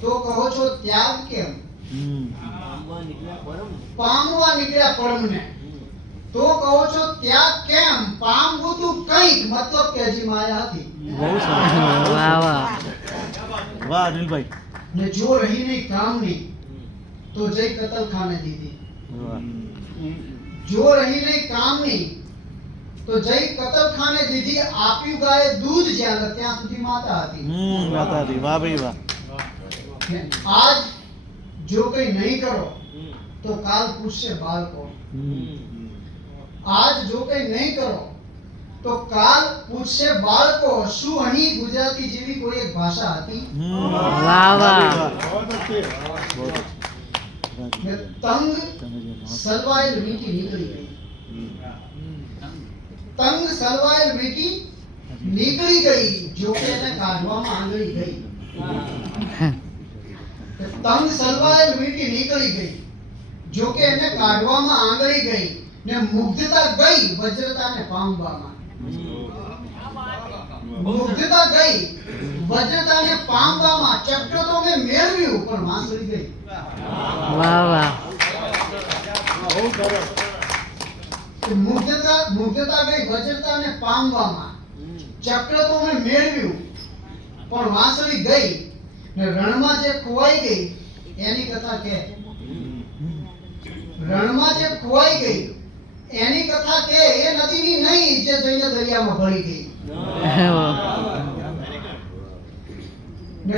તો કહો છો ત્યાગ કેમ? પામવા નીકળ્યા પરમને તો કહો છો ત્યાગ કેમ? પામવું તું કંઈક, મતલબ કે હજી માયા હતી. બહુ સરસ. વાહ વાહ વાહ અનિલભાઈ. ને જો રહી નહીં કામની તો જઈ કતલખાને દીધી. વાહ. જો રહી નહીં કામની તો જઈ કતલખાને દીધી. આપ્યું ગાયે દૂધ જ્યાં ત્યાં સુધી માતા હતી. માતા હતી. વાહ ભાઈ વાહ. ને આજ જો કઈ નહીં કરો તો કાલ પૂછશે બાળકો. આજ જો કઈ નહીં કરો તો કાલ પૂછશે બાળકો, શું અહીં ગુજરાતી જેવી કોઈ એક ભાષા હતી? વાહ વાહ ને તંગ સલવાયેલ વીંટી નીકળી ગઈ. તંગ સલવાયેલ વીંટી નીકળી ગઈ, જો કે એને કાઢવામાં આંગળી ગઈ. તંગ સલવાયેલ વીંટી નીકળી ગઈ, જો કે એને કાઢવામાં આંગળી ગઈ. ને મુગ્ધતા ગઈ વજ્રતાને પામવામાં. મુગ્ધતા ગઈ વજ્રતાને પામવામાં. ચક્ર તો મેં મેળવ્યું પણ વાંસળી ગઈ. વાહ વાહ મુગ્ધતા ગઈ વજ્રતાને પામવામાં. ચક્ર તો મેં મેળવ્યું પણ વાંસળી ગઈ. ને રણમાં જે ખોવાઈ ગઈ એની કથા કે. રણમાં જે ખોવાઈ ગઈ એની કથા કે. એ નદીની નહીં જે જઈને દરિયામાં ભળી ગઈ. ને